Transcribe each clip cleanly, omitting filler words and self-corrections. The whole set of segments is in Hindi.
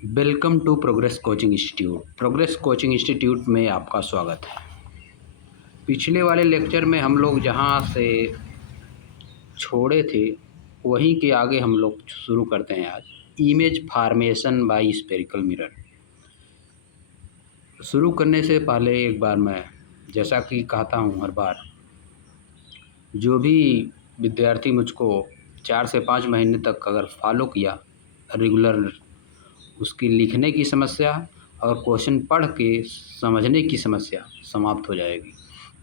Welcome to Progress Coaching Institute. Progress Coaching Institute में आपका स्वागत है। पिछले वाले लेक्चर में हम लोग जहाँ से छोड़े थे वहीं के आगे हम लोग शुरू करते हैं आज। Image formation by spherical mirror. शुरू करने से पहले एक बार मैं जैसा कि कहता हूँ हर बार, जो भी विद्यार्थी मुझको 4 से 5 महीने तक अगर फॉलो किया रेगुलर, उसकी लिखने की समस्या और क्वेश्चन पढ़ के समझने की समस्या समाप्त हो जाएगी।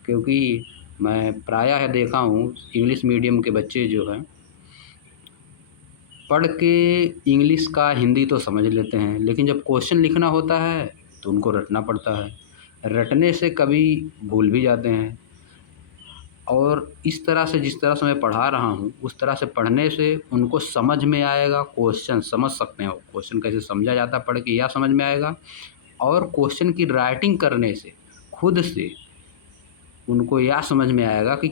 क्योंकि मैं प्रायः देखा हूँ इंग्लिश मीडियम के बच्चे जो हैं पढ़ के इंग्लिश का हिंदी तो समझ लेते हैं, लेकिन जब क्वेश्चन लिखना होता है तो उनको रटना पड़ता है। रटने से कभी भूल भी जाते हैं। और इस तरह से जिस तरह से मैं पढ़ा रहा हूँ उस तरह से पढ़ने से उनको समझ में आएगा। क्वेश्चन समझ सकते हैं, वो क्वेश्चन कैसे समझा जाता है पढ़ के यह समझ में आएगा। और क्वेश्चन की राइटिंग करने से खुद से उनको यह समझ में आएगा कि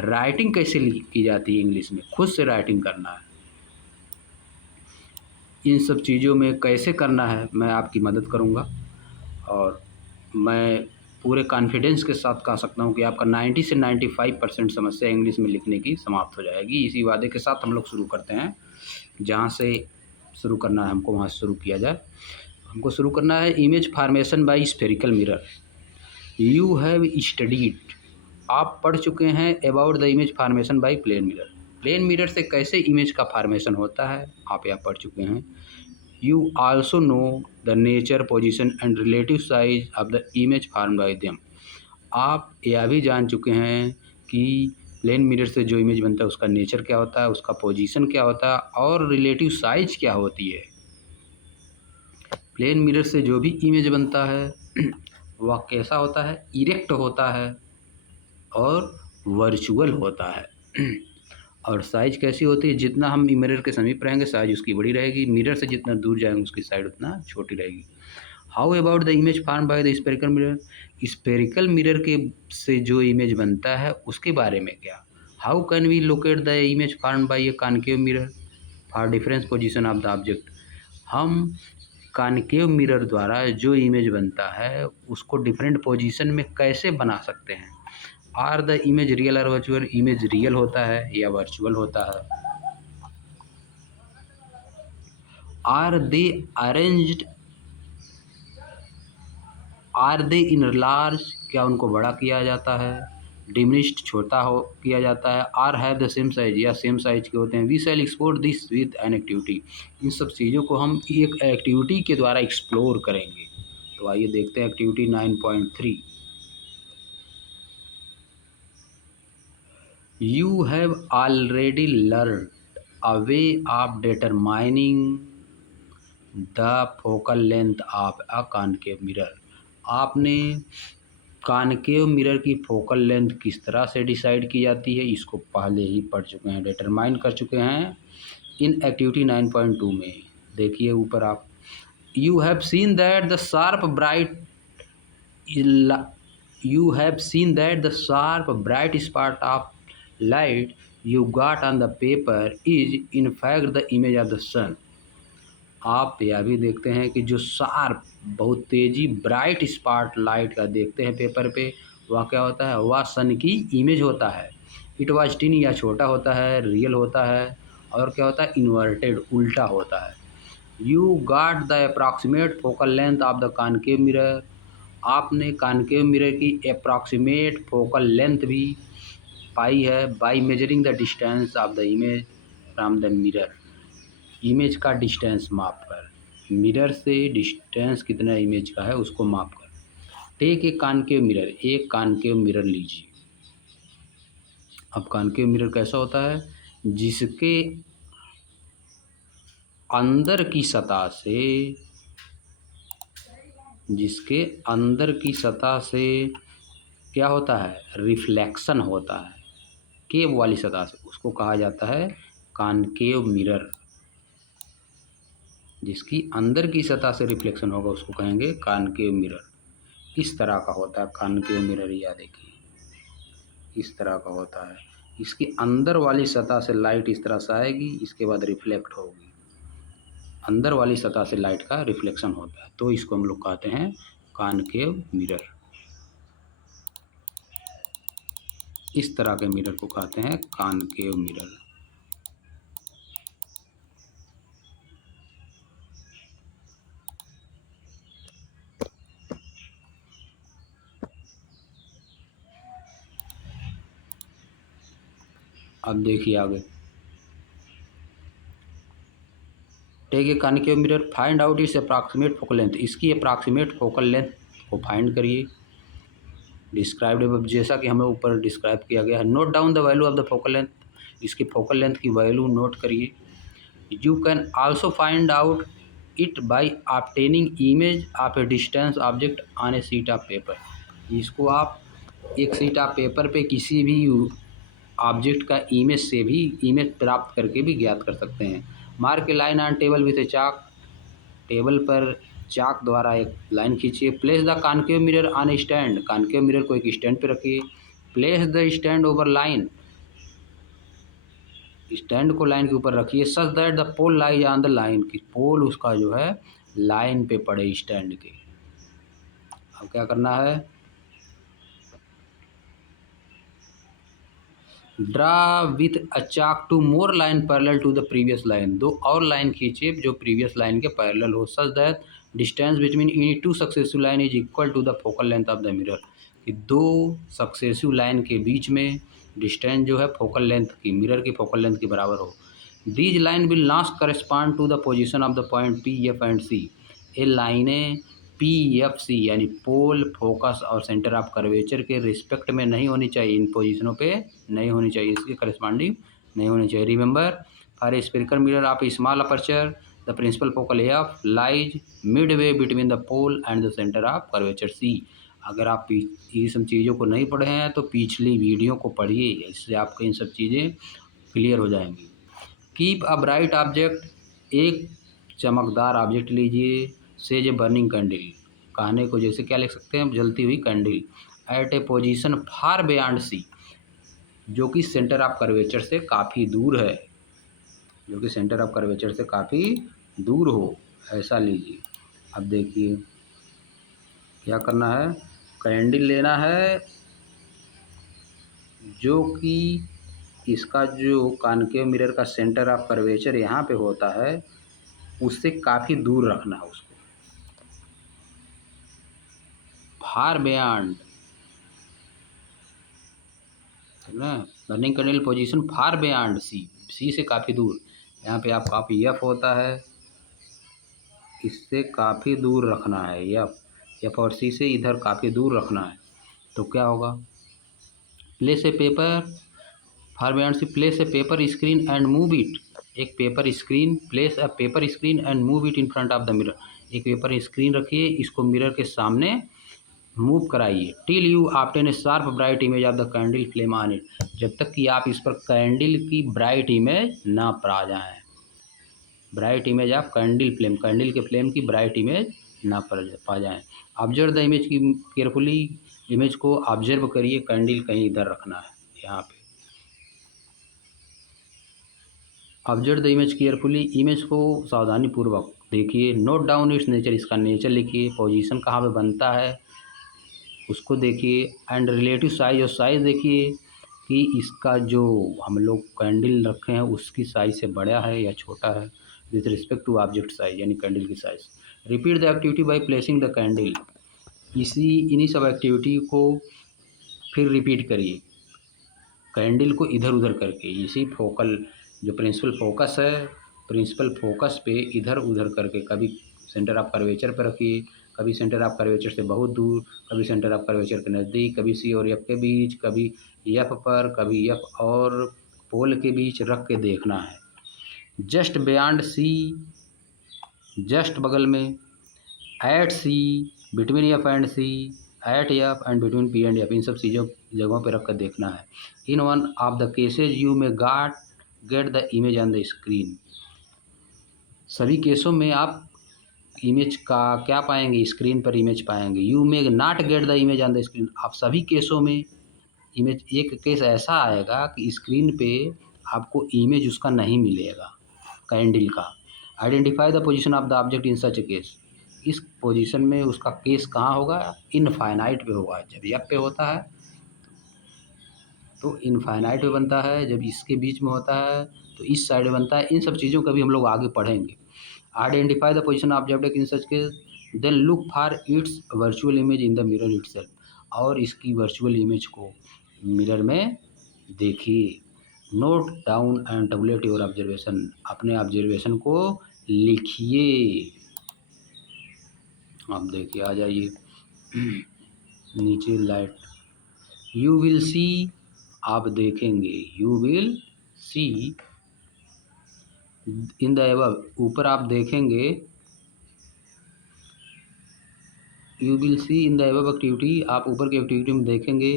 राइटिंग कैसे की जाती है इंग्लिश में, खुद से राइटिंग करना है। इन सब चीज़ों में कैसे करना है मैं आपकी मदद करूँगा। और मैं पूरे कॉन्फिडेंस के साथ कह सकता हूँ कि आपका 90 से 95% समस्या इंग्लिश में लिखने की समाप्त हो जाएगी। इसी वादे के साथ हम लोग शुरू करते हैं। जहाँ से शुरू करना है हमको वहाँ से शुरू किया जाए। हमको शुरू करना है image formation by spherical mirror. You have studied, आप पढ़ चुके हैं about the image formation by plane mirror. Plane mirror से कैसे इमेज का फॉर्मेशन होता है आप यह पढ़ चुके हैं। You also know the nature, position and relative size of the image formed by them. आप यह भी जान चुके हैं कि प्लेन मिरर से जो इमेज बनता है उसका नेचर क्या होता है, उसका पोजीशन क्या होता है और रिलेटिव साइज क्या होती है। प्लेन मिरर से जो भी इमेज बनता है वह कैसा होता है, इरेक्ट होता है और वर्चुअल होता है। और साइज़ कैसी होती है, जितना हम मिरर के समीप रहेंगे साइज़ उसकी बड़ी रहेगी, मिरर से जितना दूर जाएंगे उसकी साइड उतना छोटी रहेगी। How about the image form by the spherical mirror. Spherical mirror के से जो इमेज बनता है उसके बारे में क्या। How can we locate the image form by a concave mirror for difference position of the object. हम कॉनकेव मिरर द्वारा जो इमेज बनता है उसको डिफरेंट पोजीशन में कैसे बना सकते हैं। आर द इमेज रियल और वर्चुअल, इमेज रियल होता है या वर्चुअल होता है। Are they arranged, are they enlarged, क्या उनको बड़ा किया जाता है, डिमिनिश्ड छोटा हो किया जाता है, are have the same size या सेम साइज के होते हैं। We shall explore this with an activity. इन सब चीज़ों को हम एक एक्टिविटी के द्वारा एक्सप्लोर करेंगे। तो आइए देखते हैं activity 9.3। You have already learned a way of determining the focal length of a concave mirror। आपने कॉनकेव मिरर की फोकल लेंथ किस तरह से डिसाइड की जाती है इसको पहले ही पढ़ चुके हैं, डिटरमाइन कर चुके हैं इन एक्टिविटी 9.2 में। देखिए ऊपर आप, you have seen that the sharp bright you have seen that the sharp bright spot of light you got on the paper is in fact the image of the sun। आप यह भी देखते हैं कि जो शार्प बहुत तेजी ब्राइट स्पॉट लाइट का देखते हैं पेपर पे, वह क्या होता है, वह सन की इमेज होता है। इट वाज टिनी या छोटा होता है, रियल होता है और क्या होता है, इन्वर्टेड उल्टा होता है। You गाट the approximate focal length of the concave mirror. आपने कॉनकेव मिरर की अप्रॉक्सीमेट फोकल लेंथ भी पाई है by measuring the distance of the image from the mirror. Image का डिस्टेंस माप कर, मिरर से डिस्टेंस कितना इमेज का है उसको माप कर। टेक ए कॉनकेव मिरर, एक कॉनकेव मिरर लीजिए। अब कॉनकेव मिरर कैसा होता है, जिसके अंदर की सतह से, जिसके अंदर की सतह से क्या होता है, रिफ्लेक्शन होता है केव वाली सतह से, उसको कहा जाता है कॉनकेव मिरर। जिसकी अंदर की सतह से रिफ्लेक्शन होगा उसको कहेंगे कॉनकेव मिरर। इस तरह का होता है कॉनकेव मिरर, या देखिए इस तरह का होता है। इसकी अंदर वाली सतह से लाइट इस तरह से आएगी, इसके बाद रिफ्लेक्ट होगी। अंदर वाली सतह से लाइट का रिफ्लेक्शन होता है, तो इसको हम लोग कहते हैं कॉनकेव मिरर। इस तरह के मिरर को कहते हैं कॉनकेव मिरर। अब देखिए आगे, take a concave mirror, find out its approximate focal length. इसकी अप्रॉक्सीमेट फोकल लेंथ को फाइंड करिए। डिस्क्राइब्ड, जैसा कि हमें ऊपर डिस्क्राइब किया गया है। Note down the value of the focal length, इसकी फोकल लेंथ की वैल्यू नोट करिए। You can also find out it by obtaining image of a distance object on a sheet of paper. इसको आप एक शीट ऑफ पेपर पे किसी भी ऑब्जेक्ट का इमेज से भी इमेज प्राप्त करके भी ज्ञात कर सकते हैं। Mark a line on table with a chalk, table पर चाक द्वारा एक लाइन खींचिए। Place the concave mirror on a stand, concave mirror को एक स्टैंड पे रखिए। Place the stand over line, stand को लाइन के ऊपर रखिए। Such that the pole lies on the line, की पोल उसका जो है लाइन पे पड़े स्टैंड के। अब क्या करना है, draw with a chalk two more line parallel to the previous line, दो और लाइन खींचिए जो प्रीवियस लाइन के पैरेलल हो। Such that distance between any two successive line is equal to the focal length of the mirror, कि दो सक्सेसिव लाइन के बीच में डिस्टेंस जो है फोकल लेंथ की, मिरर की फोकल लेंथ के बराबर हो। These line will not correspond to the position of the point P F and C, ये लाइनें पी एफ सी यानी पोल, फोकस और सेंटर ऑफ कर्वेचर के रिस्पेक्ट में नहीं होनी चाहिए, इन पोजीशनों पे नहीं होनी चाहिए, इसके करस्पॉन्डिंग नहीं होनी चाहिए। Remember, for a spherical mirror of small aperture the principal focal F lies midway between the pole and the centre of curvature C. अगर आप ये सब चीज़ों को नहीं पढ़े हैं तो पिछली वीडियो को पढ़िए, इससे आपको इन सब चीज़ें क्लियर हो जाएंगी। कीप अ ब्राइट ऑब्जेक्ट, एक चमकदार ऑब्जेक्ट लीजिए। सेज ए बर्निंग कैंडल, कहने को जैसे क्या लिख सकते हैं, जलती हुई कैंडल। एट ए पोजीशन फार बियॉन्ड सी, जो कि सेंटर ऑफ कर्वेचर से काफ़ी दूर है, जो कि सेंटर ऑफ कर्वेचर से काफ़ी दूर हो, ऐसा लीजिए। अब देखिए क्या करना है, कैंडल लेना है जो कि इसका जो कॉनकेव मिरर का सेंटर ऑफ कर्वेचर यहाँ पे होता है उससे काफ़ी दूर रखना है उसको, फार बियॉन्ड, है ना। Burning candle position far beyond C, C से काफ़ी दूर। यहाँ पे आप काफ़ी एफ होता है, इससे काफ़ी दूर रखना है, एफ और सी से इधर काफ़ी दूर रखना है। तो क्या होगा, place a paper, far beyond C, place a paper screen and move it, एक paper screen, place a paper screen and move it in front of the mirror, एक पेपर स्क्रीन रखिए, इसको मिरर के सामने मूव कराइए। Till you obtain a sharp bright image of the candle flame on it, जब तक कि आप इस पर कैंडल की ब्राइट इमेज ना पा जाएँ, bright image of candle flame, candle के फ्लेम की ब्राइट इमेज ना पा जाएँ। ऑब्जर्व द इमेज की केयरफुली, इमेज को ऑब्जर्व करिए, कैंडल कहीं इधर रखना है यहाँ पे। Observe the image carefully, image को सावधानी पूर्वक देखिए। नोट डाउन इट्स नेचर, इसका नेचर लिखिए, पोजीशन कहाँ पे बनता है उसको देखिए। एंड रिलेटिव साइज, और साइज़ देखिए कि इसका जो हम लोग कैंडल रखे हैं उसकी साइज़ से बड़ा है या छोटा है, with respect to object size यानी कैंडल की size. Repeat the activity by placing the candle, इन्हीं सब एक्टिविटी को फिर रिपीट करिए, कैंडल को इधर उधर करके, इसी फोकल जो प्रिंसिपल फोकस है, प्रिंसिपल फोकस पे इधर उधर करके, कभी सेंटर ऑफ कर्वेचर पर रखिए, कभी सेंटर ऑफ कर्वेचर से बहुत दूर, कभी सेंटर ऑफ कर्वेचर के नज़दीक, कभी सी और एफ के बीच, कभी एफ पर, कभी एफ और पोल के बीच रख के देखना है। जस्ट बियॉन्ड सी, जस्ट बगल में। At C, between F and C, at F and between P and F, इन सब चीज़ों जगहों पे रख कर देखना है। In one of the cases you may get the image on the screen, सभी केसों में आप इमेज का क्या पाएंगे, स्क्रीन पर इमेज पाएंगे। You may not gate the image on the screen, आप सभी केसों में इमेज, एक केस ऐसा आएगा कि स्क्रीन पे आपको इमेज उसका नहीं मिलेगा कैंडल का। Identify the position of the object in such case. इस पोजीशन में उसका केस कहाँ होगा, इनफाइनाइट पे होगा। जब एफ पे होता है तो इनफाइनाइट पे बनता है, जब इसके बीच में होता है तो इस साइड में बनता है। इन सब चीज़ों का भी हम लोग आगे पढ़ेंगे। Identify the position of object in such case, then look for its virtual image in the mirror itself. और इसकी वर्चुअल इमेज को मिरर में देखिए। Note down and tabulate your observation. अपने ऑब्जर्वेशन को लिखिए। आप देखिए, आ जाइए नीचे लाइट। यू विल सी, आप देखेंगे। You will see in the above, ऊपर आप देखेंगे। You will see in the above activity, आप ऊपर की एक्टिविटी में देखेंगे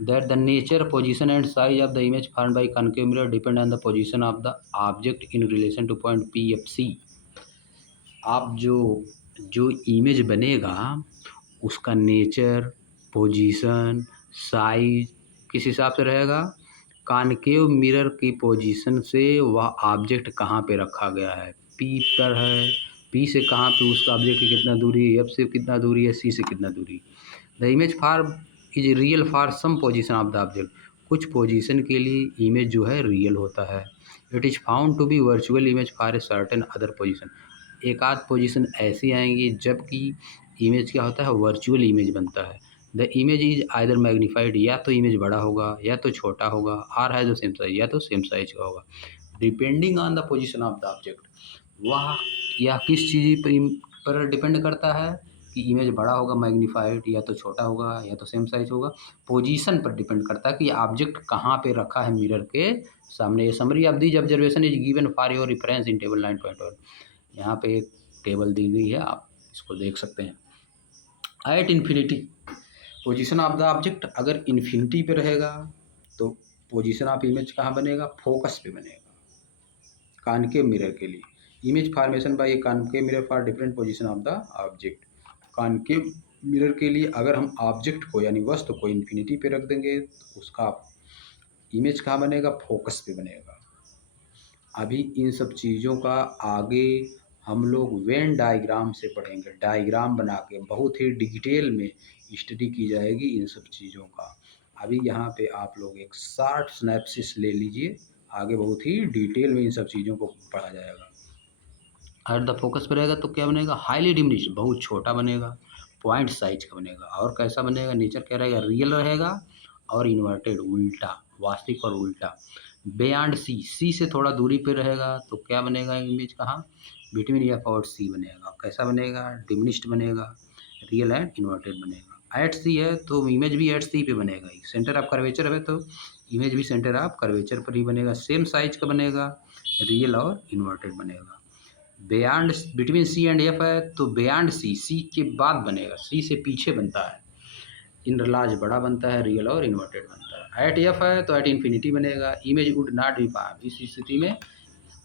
that the nature, position and size of the image formed by concave mirror depend on the position of the object in relation to point P F C। आप जो जो इमेज बनेगा उसका नेचर, पोजीशन, साइज किस हिसाब से रहेगा, कॉनकेव मिरर की पोजीशन से वह ऑब्जेक्ट कहाँ पे रखा गया है। पी पर है, पी से कहाँ पे उसका ऑब्जेक्ट की कितना दूरी है, एफ से कितना दूरी है, सी से कितना दूरी। The image for is real for some position of the object. कुछ पोजीशन के लिए इमेज जो है रियल होता है। It is found to be virtual image for a certain other position. एक आध पोजीशन ऐसी आएंगी जबकि इमेज क्या होता है, वर्चुअल इमेज बनता है। The image is either magnified, या तो इमेज बड़ा होगा या तो छोटा होगा। आर है जो सेम साइज, या तो सेम साइज का होगा। Depending on the position of the object, वह या किस चीज़ पर डिपेंड करता है कि इमेज बड़ा होगा मैग्नीफाइड, या तो छोटा होगा, या तो सेम साइज होगा। पोजीशन पर डिपेंड करता है कि ऑब्जेक्ट कहाँ पे रखा है मिरर के सामने। Summary of these observation is given for your reference in table 9.1। यहाँ पे एक टेबल दी गई है, आप इसको देख सकते हैं। At infinity, position of the object अगर इन्फिनिटी पे रहेगा तो पोजीशन ऑफ इमेज कहाँ बनेगा, फोकस पे बनेगा। कॉनकेव मिरर के लिए image formation bye a concave mirror for different position of the object. Concave mirror के लिए अगर हम ऑब्जेक्ट को यानी वस्तु को इन्फिनिटी पे रख देंगे तो उसका इमेज कहाँ बनेगा, फोकस पे बनेगा। अभी इन सब चीज़ों का आगे हम लोग वेन डायग्राम से पढ़ेंगे। डायग्राम बना के बहुत ही डिटेल में स्टडी की जाएगी इन सब चीज़ों का। अभी यहाँ पे आप लोग एक शॉर्ट स्नैप्सिस ले लीजिए, आगे बहुत ही डिटेल में इन सब चीज़ों को पढ़ा जाएगा। एट द फोकस पे रहेगा तो क्या बनेगा, हाईली डिमिनिश्ड, बहुत छोटा बनेगा, पॉइंट साइज का बनेगा। और कैसा बनेगा, नेचर क्या रहेगा, रियल रहेगा और इन्वर्टेड, उल्टा, वास्तविक और उल्टा। बियॉन्ड सी, सी से थोड़ा दूरी पे रहेगा तो क्या बनेगा, इमेज कहाँ, बिटवीन एफ और सी बनेगा। कैसा बनेगा, डिमिनिश्ड बनेगा, रियल एंड इन्वर्टेड बनेगा। एट सी है तो इमेज भी एट सी पे बनेगा। सेंटर ऑफ कर्वेचर है तो इमेज भी सेंटर ऑफ कर्वेचर पर ही बनेगा। सेम साइज का बनेगा, रियल और इन्वर्टेड बनेगा। Beyond, between C and F है तो बियॉन्ड सी, सी के बाद बनेगा, सी से पीछे बनता है। इन लार्ज बड़ा बनता है, रियल और इन्वर्टेड बनता है। एट एफ है तो एट इन्फिनिटी बनेगा। Image would not be form, इस स्थिति में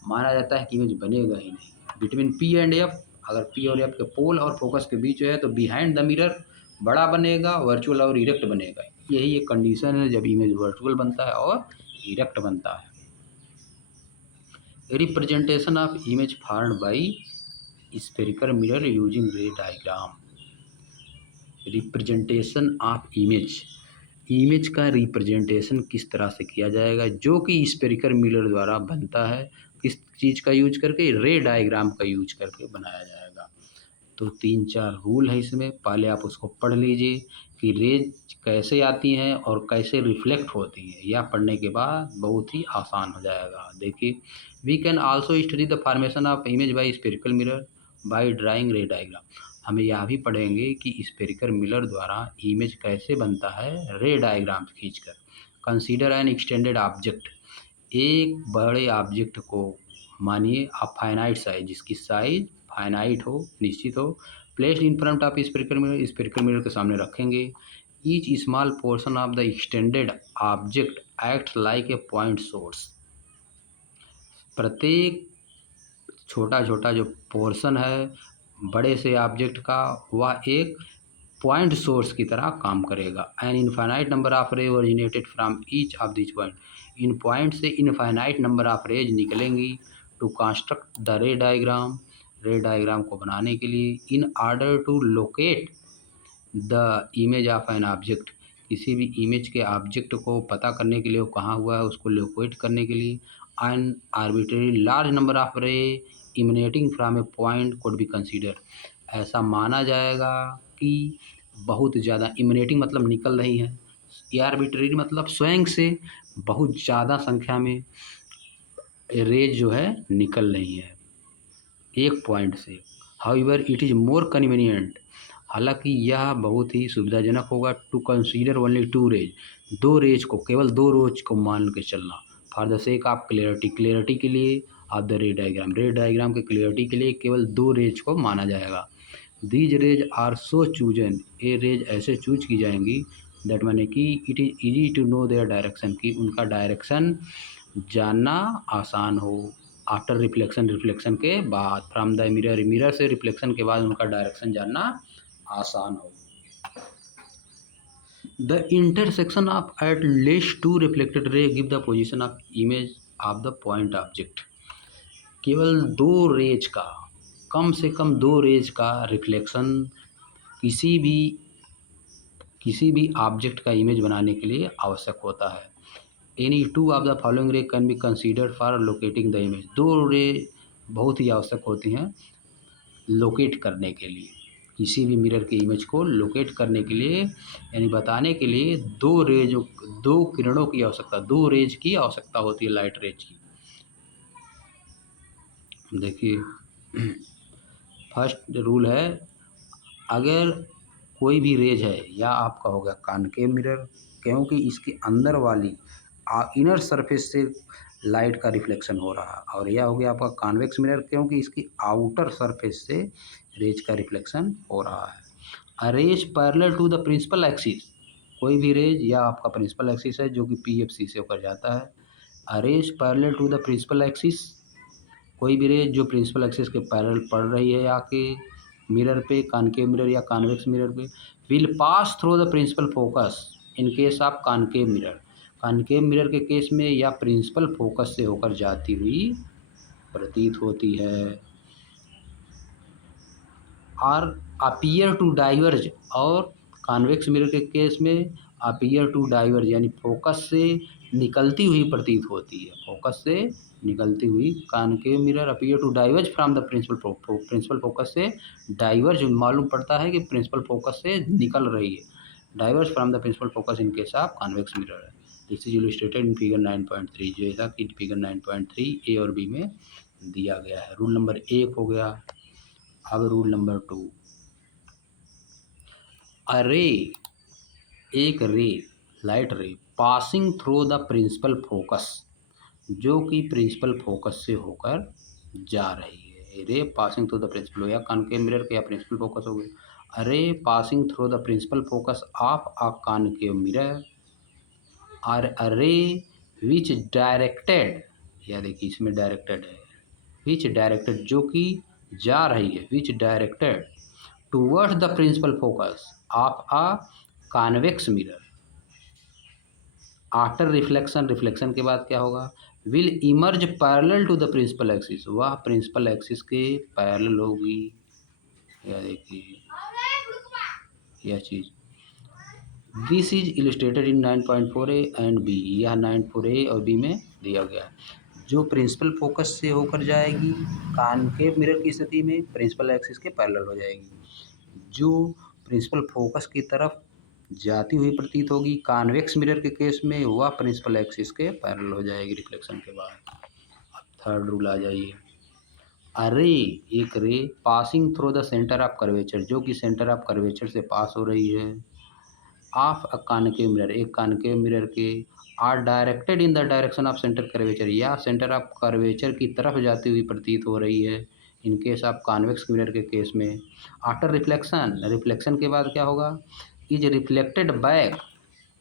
माना जाता है कि इमेज बनेगा ही नहीं। बिटवीन पी एंड एफ, अगर पी और एफ के पोल और फोकस के बीच है तो बिहाइंड द मिरर बड़ा बनेगा, वर्चुअल और इरेक्ट बनेगा। यही एक कंडीशन है जब इमेज वर्चुअल बनता है और इरेक्ट बनता है। Representation of image formed by spherical mirror using रे diagram. Representation of image, image का रिप्रेजेंटेशन किस तरह से किया जाएगा, जो कि स्फेरिकल मिरर द्वारा बनता है। किस चीज़ का यूज करके, रे डायग्राम का यूज करके बनाया जाएगा। तो 3-4 रूल है इसमें, पहले आप उसको पढ़ लीजिए कि रेज कैसे आती हैं और कैसे रिफ्लेक्ट होती हैं। यह पढ़ने के बाद बहुत ही आसान हो जाएगा। देखिए, we can also study the formation of image by spherical mirror by drawing ray diagram. हमें यह भी पढ़ेंगे कि स्फेरिकल मिरर द्वारा इमेज कैसे बनता है, रे डायग्राम खींचकर। कंसीडर एन एक्सटेंडेड ऑब्जेक्ट, एक बड़े ऑब्जेक्ट को मानिए आप फाइनाइट साइज, जिसकी साइज फाइनाइट हो, निश्चित हो, placed in front of spherical mirror, spherical mirror के सामने रखेंगे। Each small portion of the extended object act like a point source. प्रत्येक छोटा छोटा जो पोर्शन है बड़े से ऑब्जेक्ट का, वह एक पॉइंट सोर्स की तरह काम करेगा। An infinite number of ray originated from each of this point, इन पॉइंट से इनफाइनाइट नंबर ऑफ रेज निकलेंगी to construct the ray diagram को बनाने के लिए, in order to locate the image of an object, किसी भी इमेज के ऑब्जेक्ट को पता करने के लिए वो कहाँ हुआ है उसको लोकेट करने के लिए, an arbitrary large number of रे emanating from A point could be consider, ऐसा माना जाएगा कि बहुत ज़्यादा, इमिनेटिंग मतलब निकल रही है, ये आर्बिट्रेरी मतलब स्वयं से बहुत ज़्यादा संख्या में रेज जो है निकल रही है एक पॉइंट से। However it is more convenient, हालांकि यह बहुत ही सुविधाजनक होगा, to consider only two rays, दो रेज को, केवल दो रोज को मान के चलना, for the sake of clarity के लिए ऑफ द रे डायग्राम के क्लियरिटी के लिए केवल दो रेज को माना जाएगा। These rays are so chosen, ये रेज ऐसे चूज की जाएंगी दैट माने कि it is easy to no their direction, कि उनका डायरेक्शन जानना आसान हो। आफ्टर रिफ्लेक्शन के बाद, फ्रॉम द मिरर से रिफ्लेक्शन के बाद उनका डायरेक्शन जानना आसान हो। The intersection of at least two reflected ray give the position of image of the point object, केवल दो रेज का, कम से कम दो रेज का रिफ्लेक्शन किसी भी ऑब्जेक्ट का इमेज बनाने के लिए आवश्यक होता है। Any two of the following ray can be considered for locating the image, दो रे बहुत ही आवश्यक होती हैं लोकेट करने के लिए, किसी भी मिरर की इमेज को लोकेट करने के लिए, यानी बताने के लिए दो किरणों की आवश्यकता, दो रेज की आवश्यकता होती है, लाइट रेज की। देखिए फर्स्ट रूल है, अगर कोई भी रेज है, या आपका हो गया कॉनकेव मिरर, क्योंकि इसके अंदर वाली इनर सरफेस से लाइट का रिफ्लेक्शन हो रहा है, और यह हो गया आपका कॉन्वेक्स मिरर, क्योंकि इसकी आउटर सरफेस से रेज का रिफ्लेक्शन हो रहा है। A rays parallel to the principal axis, कोई भी रेज या आपका प्रिंसिपल एक्सिस है जो कि PFC से होकर जाता है। A rays parallel to the principal axis, कोई भी रेज जो प्रिंसिपल एक्सिस के पैरेलल पड़ रही है आके मिरर पे, कॉनकेव मिरर या कॉन्वेक्स मिरर पे, will pass through the principal focus in case of concave mirror, concave mirror के केस में या प्रिंसिपल फोकस से होकर जाती हुई प्रतीत होती है। और अपीयर टू डाइवर्ज, और कॉन्वेक्स मिरर के केस में अपीयर टू डाइवर्ज यानी फोकस से निकलती हुई प्रतीत होती है, फोकस से निकलती हुई। Concave mirror appear to diverge from the principal focus से डाइवर्ज मालूम पड़ता है कि प्रिंसिपल फोकस से निकल रही है, diverge from the principal focus in case of convex mirror है। This is illustrated in figure 9.3, जैसा कि फिगर 9.3 ए और बी में दिया गया है। रूल नंबर 1 हो गया। अब रूल नंबर 2, अरे एक ray, light ray passing through the principal focus, जो कि प्रिंसिपल फोकस से होकर जा रही है, ray passing through the principal, या कॉनकेव मिरर के या प्रिंसिपल फोकस हो गया। A ray passing through the principal focus of a concave mirror और अरे विच डायरेक्टेड, या देखिए इसमें डायरेक्टेड है, विच डायरेक्टेड जो कि जा रही है, which directed towards the principal focus of a convex mirror after reflection के बाद क्या होगा, will emerge parallel to the principal axis, वह प्रिंसिपल एक्सिस के पैरेलल होगी। या देखिए यह चीज़, this is illustrated in 9.4a and B, यह 9.4a और बी में दिया गया है। जो प्रिंसिपल फोकस से होकर जाएगी कॉनकेव मिरर की स्थिति में प्रिंसिपल एक्सिस के पैरेलल हो जाएगी, जो प्रिंसिपल फोकस की तरफ जाती हुई प्रतीत होगी कॉन्वेक्स मिरर के केस में, वह प्रिंसिपल एक्सिस के पैरेलल हो जाएगी रिफ्लेक्शन के बाद। अब थर्ड रूल आ जाइए, अरे एक रे passing through the centre of curvature, जो कि सेंटर ऑफ कर्वेचर से पास हो रही है, ऑफ अ कॉनकेव मिरर, एक कॉनकेव मिरर के, are directed in the direction of centre curvature, या सेंटर ऑफ कर्वेचर की तरफ जाती हुई प्रतीत हो रही है in case of convex mirror के केस में। आफ्टर रिफ्लेक्शन के बाद क्या होगा, इज रिफ्लेक्टेड बैक,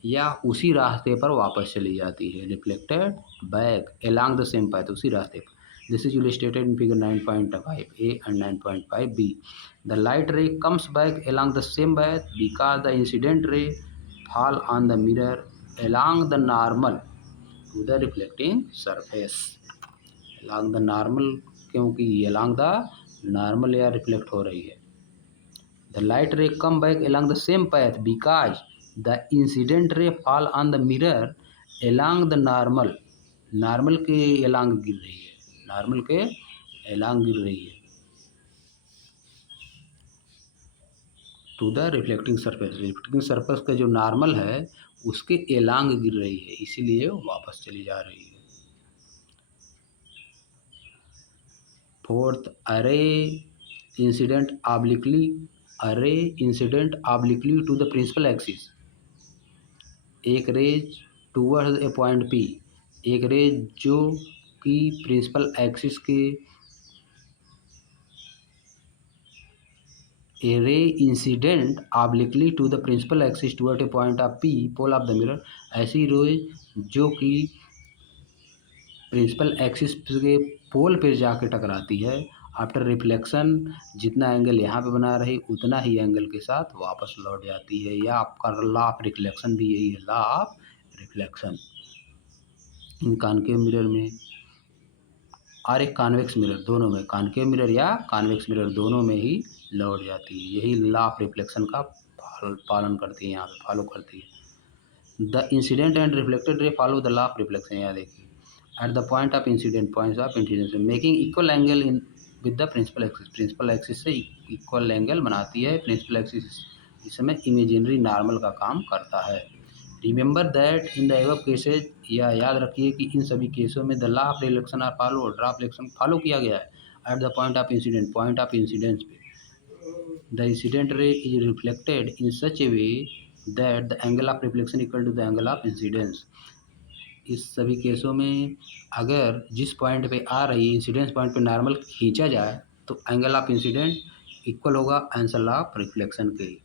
या उसी रास्ते पर वापस चली जाती है, reflected back along the same path, उसी रास्ते पर। This is illustrated in figure 9.5a and 9.5b. The light ray comes back along the same path because the incident ray fall on the mirror along the normal to the reflecting surface. Along the normal, क्योंकि ये अलॉन्ग द नॉर्मल या रिफ्लेक्ट हो रही है। The light ray come back along the same path because the incident ray fall on the mirror along the normal, normal के अलॉन्ग गिर रही है, नॉर्मल के अलॉन्ग गिर रही है to the reflecting surface, reflecting surface का जो नॉर्मल है उसके अलॉन्ग गिर रही है, इसीलिए वो वापस चली जा रही है। Fourth, a ray incident obliquely to the principal axis, एक rays towards a point P, एक रेज जो कि प्रिंसिपल एक्सिस के, a ray incident obliquely to the principal axis toward a point of P pole of the mirror, ऐसी रेज जो कि प्रिंसिपल एक्सिस के पोल पे जाके टकराती है, आफ्टर रिफ्लेक्शन जितना एंगल यहाँ पे बना रही उतना ही एंगल के साथ वापस लौट जाती है, या आपका लॉ ऑफ रिफ्लेक्शन भी यही है, law of reflection. In concave mirror में और एक कॉन्वेक्स मिरर, दोनों में, कॉनकेव मिरर या कॉन्वेक्स मिरर दोनों में ही लौट जाती है, यही लॉ ऑफ रिफ्लेक्शन का पालन करती है, यहाँ पे फॉलो करती है। The incident and reflected ray follow the law of reflection, यहाँ देखिए, at the point of incident, points of incidence making equal angle in with the principal axis, principal axis से इक्वल एंगल बनाती है प्रिंसिपल एक्सिस, इस समय इमेजिनरी नॉर्मल का काम करता है। Remember that in the above cases, या याद रखिए कि इन सभी केसों में the law of reflection are follow, law of reflection follow किया गया है at the point of incident, point of incidence पे the incident ray is reflected in such a way that the angle of reflection equal to the angle of incidence. इस सभी केसों में अगर जिस पॉइंट पे आ रही है इंसिडेंस पॉइंट पे नॉर्मल खींचा जाए तो एंगल ऑफ इंसिडेंट इक्वल होगा आंसर ऑफ रिफ्लेक्शन के।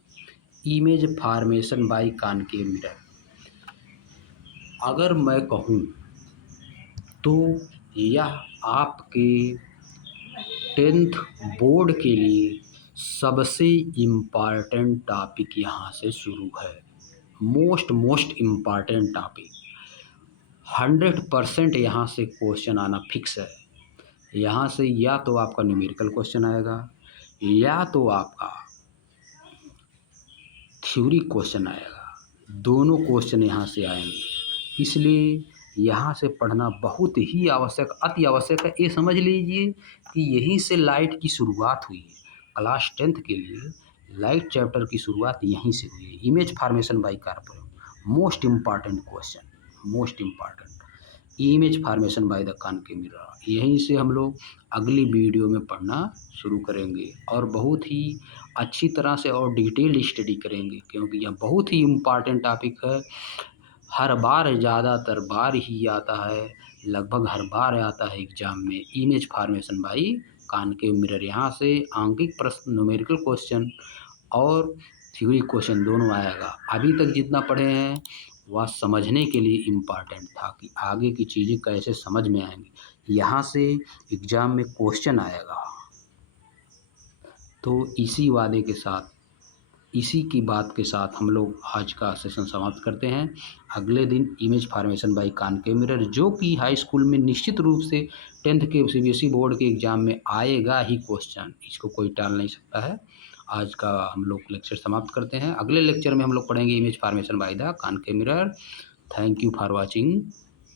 Image formation bye concave mirror, अगर मैं कहूँ तो यह आपके 10th बोर्ड के लिए सबसे इम्पॉर्टेंट टॉपिक यहाँ से शुरू है, मोस्ट इम्पॉर्टेंट टॉपिक, 100% यहाँ से क्वेश्चन आना फिक्स है। यहाँ से या तो आपका न्यूमेरिकल क्वेश्चन आएगा या तो आपका थ्योरी क्वेश्चन आएगा, दोनों क्वेश्चन यहाँ से आएंगे, इसलिए यहाँ से पढ़ना बहुत ही आवश्यक, अति आवश्यक है। ये समझ लीजिए कि यहीं से लाइट की शुरुआत हुई है, क्लास 10th के लिए लाइट चैप्टर की शुरुआत यहीं से हुई है। Image formation bye concave, most important question, most important image formation by the concave mirror, यहीं से हम लोग अगली वीडियो में पढ़ना शुरू करेंगे और बहुत ही अच्छी तरह से और डिटेल स्टडी करेंगे, क्योंकि यह बहुत ही इम्पॉर्टेंट टॉपिक है। हर बार, ज़्यादातर बार ही आता है, लगभग हर बार आता है एग्जाम में, image formation bye concave mirror. यहाँ से आंकिक प्रश्न, न्यूमेरिकल क्वेश्चन और थ्योरी क्वेश्चन दोनों आएगा। अभी तक जितना पढ़े हैं वह समझने के लिए इम्पॉर्टेंट था कि आगे की चीज़ें कैसे समझ में आएंगी, यहाँ से एग्ज़ाम में क्वेश्चन आएगा। तो इसी वादे के साथ, इसी की बात के साथ हम लोग आज का सेशन समाप्त करते हैं। अगले दिन image formation bye concave mirror, जो कि हाई स्कूल में निश्चित रूप से 10th के सीबीएसई बोर्ड के एग्ज़ाम में आएगा ही क्वेश्चन, इसको कोई टाल नहीं सकता है। आज का हम लोग लेक्चर समाप्त करते हैं। अगले लेक्चर में हम लोग पढ़ेंगे image formation by the concave mirror. Thank you for watching.